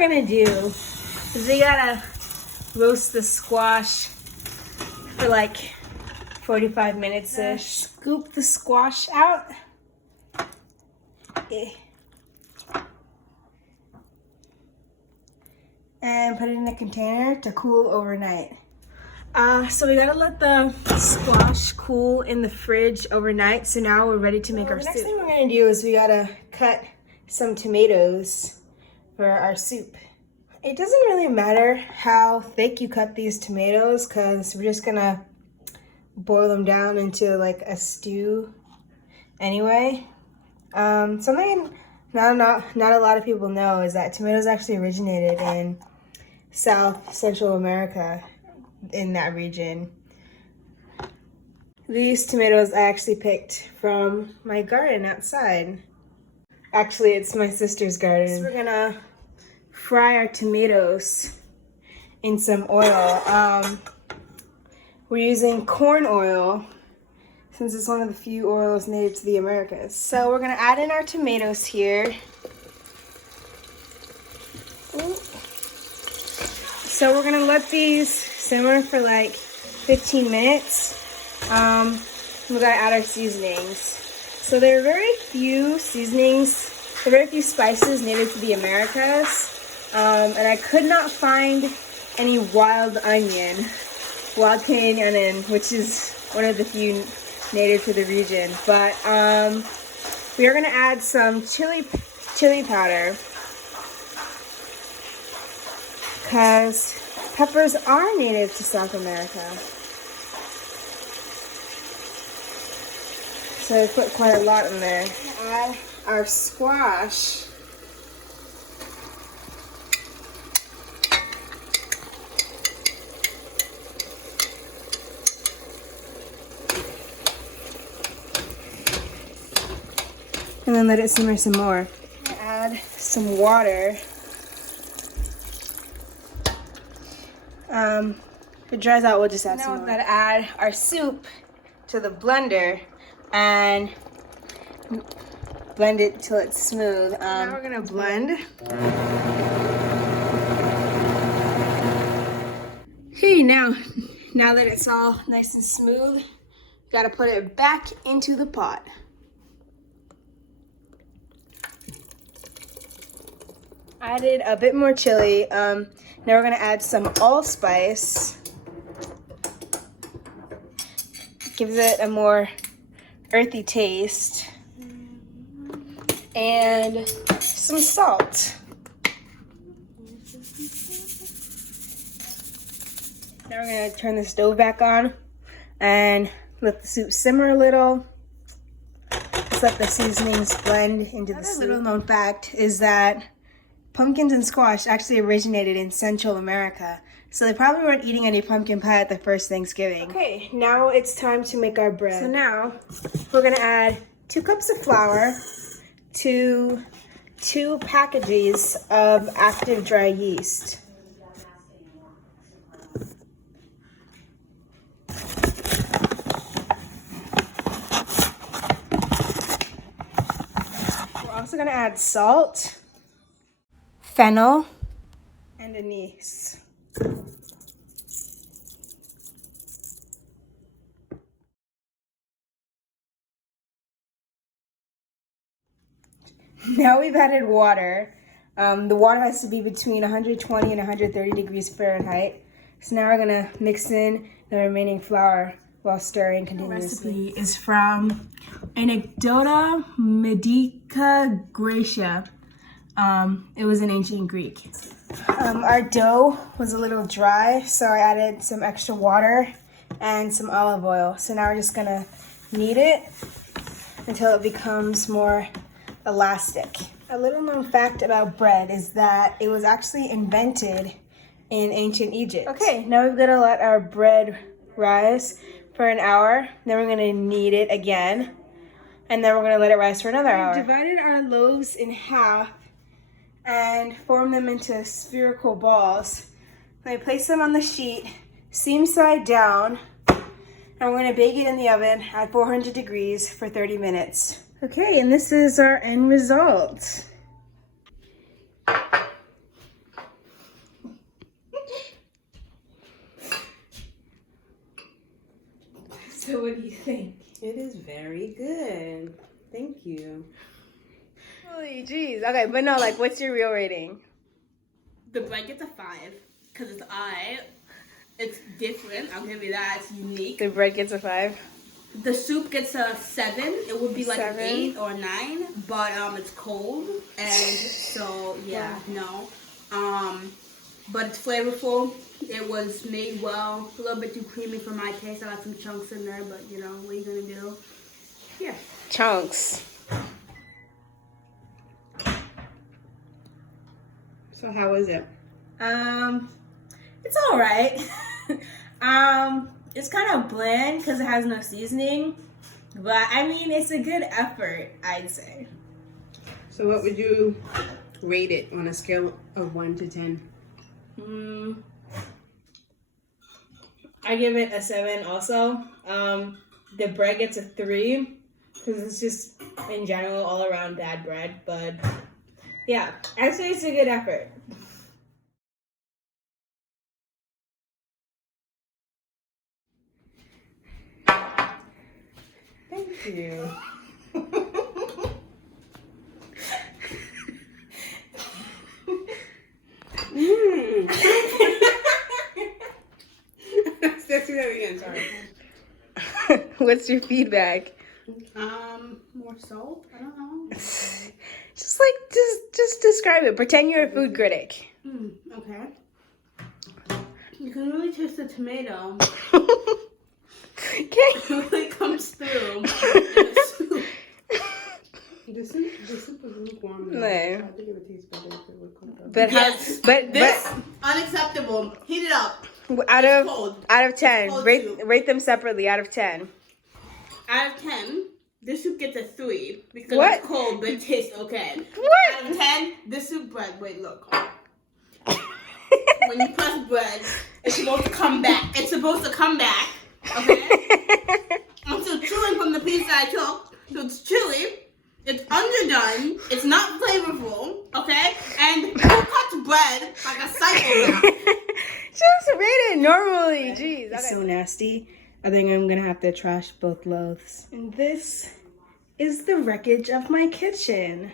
gonna do is we gotta roast the squash for like 45 minutes-ish. Scoop the squash out. And put it in a container to cool overnight. So we gotta let the squash cool in the fridge overnight. So now we're ready to make our soup. The next thing we're gonna do is we gotta cut some tomatoes for our soup. It doesn't really matter how thick you cut these tomatoes because we're just gonna boil them down into like a stew anyway. Something not a lot of people know is that tomatoes actually originated in South Central America, in that region. These tomatoes I actually picked from my garden outside. Actually, it's my sister's garden. So we're gonna fry our tomatoes in some oil. We're using corn oil since it's one of the few oils native to the Americas. So we're gonna add in our tomatoes here. Ooh. So we're gonna let these simmer for like 15 minutes. We gotta add our seasonings. So there are very few seasonings, there are very few spices native to the Americas. And I could not find any wild Canadian onion, which is one of the few native to the region. But we are gonna add some chili powder, because peppers are native to South America. So I put quite a lot in there. Add our squash. And then let it simmer some more. Add some water. If it dries out, we'll just add some more. Now we're gonna add our soup to the blender and blend it till it's smooth. Now we're gonna blend. Okay, now that it's all nice and smooth, you gotta put it back into the pot. Added a bit more chili. Now we're gonna add some allspice. Gives it a more earthy taste. And some salt. Now we're gonna turn the stove back on and let the soup simmer a little. Just let the seasonings blend into the soup. Another little known fact is that pumpkins and squash actually originated in Central America. So they probably weren't eating any pumpkin pie at the first Thanksgiving. Okay, now it's time to make our bread. So now we're gonna add 2 cups of flour to 2 packages of active dry yeast. We're also gonna add salt, fennel, and anise. Now we've added water. The water has to be between 120 and 130 degrees Fahrenheit. So now we're gonna mix in the remaining flour while stirring continuously. The recipe is from Anecdota Medica Graecia. It was in ancient Greek. Our dough was a little dry, so I added some extra water and some olive oil. So now we're just gonna knead it until it becomes more elastic. A little known fact about bread is that it was actually invented in ancient Egypt. Okay, now we've got to let our bread rise for an hour. Then we're gonna knead it again. And then we're gonna let it rise for another hour. We divided our loaves in half and formed them into spherical balls. Then we place them on the sheet, seam side down, and we're gonna bake it in the oven at 400 degrees for 30 minutes. Okay, and this is our end result. So what do you think? It is very good. Thank you. Holy jeez. Okay, but no, like, what's your real rating? The bread gets a 5 because it's It's different. I'll give you that. It's unique. The bread gets a 5. The soup gets a 7. It would be like 7. an 8 or 9, but it's cold, and so yeah, no. But it's flavorful. It was made well. A little bit too creamy for my taste. I got some chunks in there, but you know what are you gonna do? Yeah. Chunks. So how is it? It's all right. It's kind of bland because it has no seasoning, but I mean, it's a good effort, I'd say. So what would you rate it on a scale of 1 to 10? I give it a 7 also. The bread gets a 3 because it's just, in general, all around bad bread, but yeah, I'd say it's a good effort. Thank you. Let's do that again, sorry. What's your feedback? More salt? I don't know. Just describe it. Pretend you're a food critic. Okay. You can really taste the tomato. Okay. It really comes through in the soup. The soup is lukewarm. No. So I think it would taste better if it would cook up. But Yes. This unacceptable. Heat it up. out It's of cold. 10, Cold rate soup. rate them separately. Out of 10. Out of 10, this soup gets a 3 because What? it's cold, but it tastes okay. What? Out of 10, this soup bread. Wait, look. When you press bread, it's supposed to come back. It's supposed to come back. Okay. I'm still chewing from the piece that I took, so it's chewy. It's underdone. It's not flavorful. Okay. And who cuts bread like a psychopath? Just rate it normally. Jeez. It's so nasty. I think I'm gonna have to trash both loaves. And this is the wreckage of my kitchen.